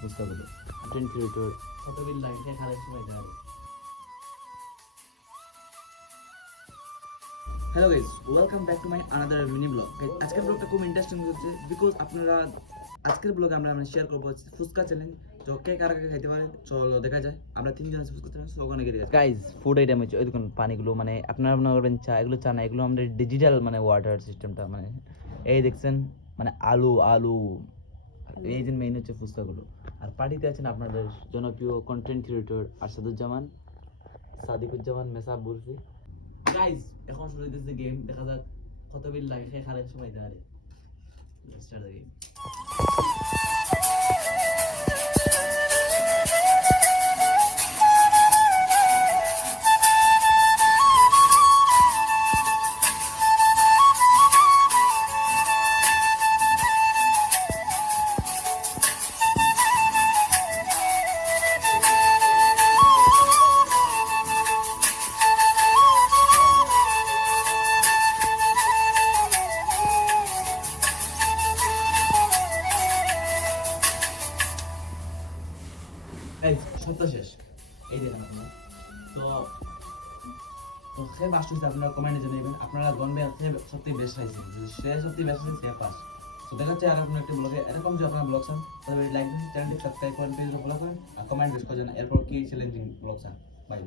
ফুচকাগুলো content creator কত বিল লাগে খারাপ সময় দেওয়া। Hello guys, welcome back to my another mini blog. আজকের ব্লগটা খুব ইন্টারেস্টিং হচ্ছে বিকজ আপনারা আজকের ব্লগে আমরা শেয়ার করবো ফুচকা চ্যালেঞ্জ। তো কে কারা কারা খাইতে পারে চলো দেখা যায়। আমরা তিনজন আছি ফুচকা চ্যালেঞ্জ, ওখানে গিয়ে গাইস ফুড আইটেম হচ্ছে ওই দেখুন পানিগুলো, মানে আপনারা মনে করবেন চা, এগুলো চা না, এগুলো আমাদের ডিজিটাল মানে ওয়াটার সিস্টেমটা, মানে এই দেখছেন মানে আলু আলু এই যে মেইন হচ্ছে ফুচকাগুলো। আর পার্টিতে আছেন আপনাদের জনপ্রিয় কন্টেন্ট ক্রিয়েটর আরশাদুজ্জামান, সাদিকুজ্জামান, মেসাব বুরফি। গাইস এখন শুরু হইতেছে গেম, দেখা যাক কত বিল লাগে খারাপ সময় দেওয়া। Start the game. এই সত্য শেষ, এই দেখেন আপনারা। তো তো সে ফার্স্ট হচ্ছে, আপনারা কমেন্টে জানাবেন আপনারা গনবে আছে সত্যি বেস্ট হয়েছে, সে সত্যি বেস্ট হয়েছে সে ফার্স্ট। তো দেখা যাচ্ছে আর আপনার একটা ব্লগে এরকম যে আপনারা ব্লগ চান তবে লাইক দিন, চ্যানেলটি সাবস্ক্রাইব করেন, পেজটা ফলো করেন আর কমেন্ট বেশ করেন এরপর কি চ্যালেঞ্জিং ব্লগ চান। বাই।